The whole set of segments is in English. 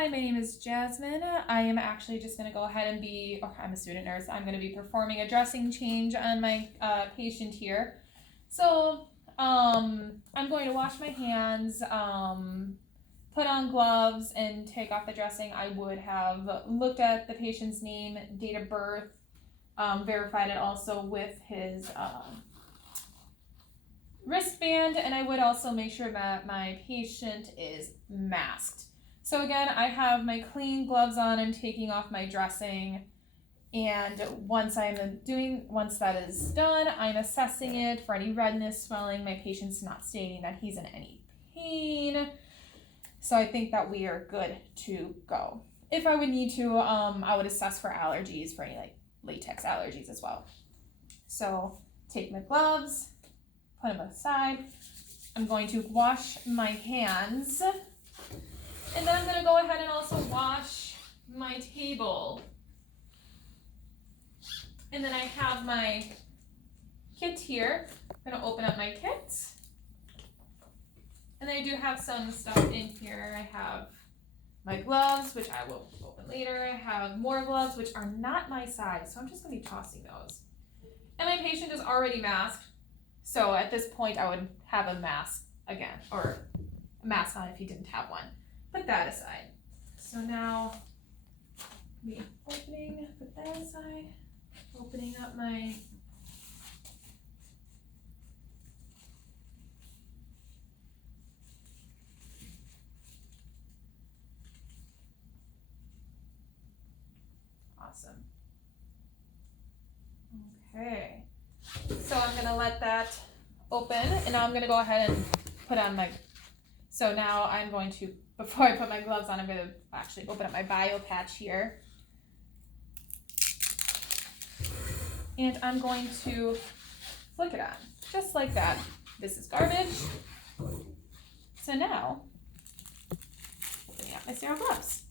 Hi, my name is Jasmine. I am actually just going to go ahead and I'm a student nurse. I'm going to be performing a dressing change on my patient here. So, I'm going to wash my hands, put on gloves, and take off the dressing. I would have looked at the patient's name, date of birth, verified it also with his wristband, and I would also make sure that my patient is masked. So again, I have my clean gloves on. I'm taking off my dressing, and once that is done, I'm assessing it for any redness, swelling. My patient's not stating that he's in any pain, so I think that we are good to go. If I would need to, I would assess for allergies, for any like latex allergies as well. So take my gloves, put them aside. I'm going to wash my hands, and then I'm going to go ahead and also wash my table. And then I have my kit here. I'm going to open up my kit. And then I do have some stuff in here. I have my gloves, which I will open later. I have more gloves, which are not my size, so I'm just going to be tossing those. And my patient is already masked, so at this point I would have a mask again, or a mask on if he didn't have one. Put that aside. So now, put that aside, opening up my awesome. Okay, so I'm gonna let that open, and now I'm gonna go ahead and put on my, so now I'm going to, before I put my gloves on, I'm gonna actually open up my bio patch here. And I'm going to flick it on, just like that. This is garbage. So now, opening up my sterile gloves.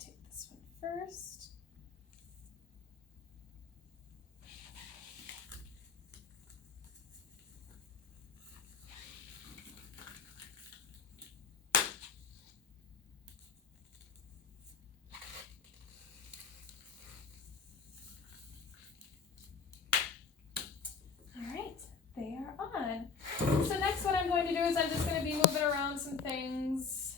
Take this one first. They are on. So next what I'm going to do is I'm just going to be moving around some things.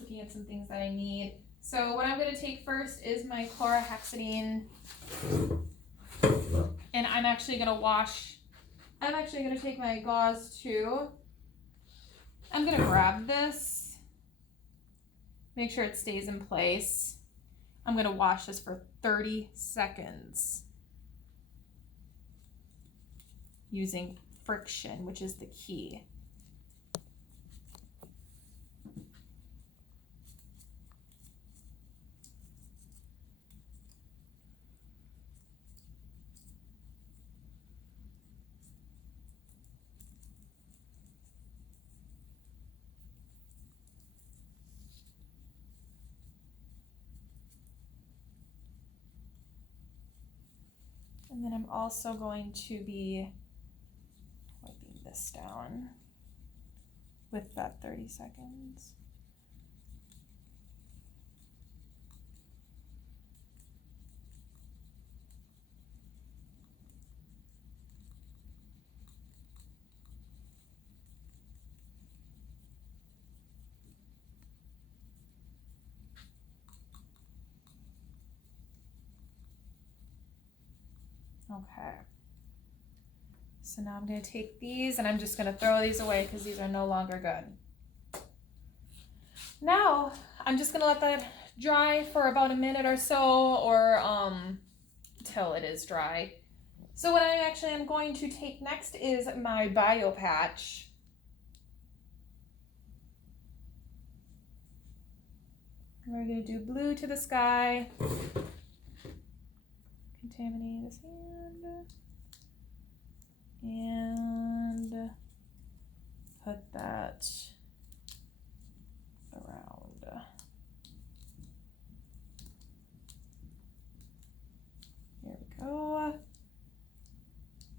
Looking at some things that I need. So what I'm going to take first is my chlorhexidine. And I'm actually going to take my gauze too. I'm going to grab this. Make sure it stays in place. I'm going to wash this for 30 seconds using friction, which is the key. And then I'm also going to be wiping this down with that 30 seconds. Okay. So now I'm going to take these and I'm just going to throw these away because these are no longer good. Now I'm just going to let that dry for about a minute or so, or till it is dry. So what I actually am going to take next is my bio patch. We're going to do blue to the sky. Contaminate his hand.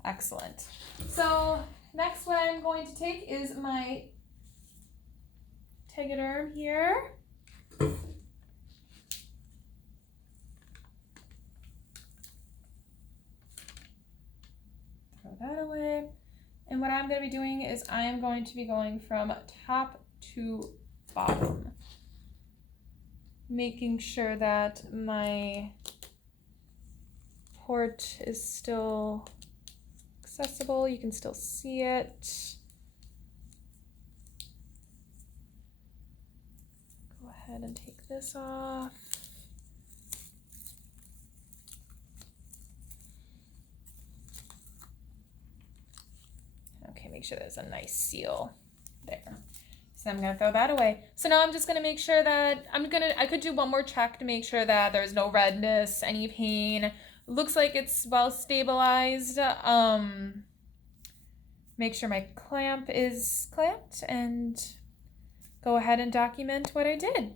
Excellent. So next what I'm going to take is my Tegaderm here. Throw that away. And what I'm going to be doing is I am going to be going from top to bottom, making sure that my port is still accessible. You can still see it. Go ahead and take this off. Okay, make sure there's a nice seal there. So I'm gonna throw that away. So now I'm just gonna make sure that I could do one more check to make sure that there's no redness, any pain. Looks like it's well stabilized. Make sure my clamp is clamped and go ahead and document what I did.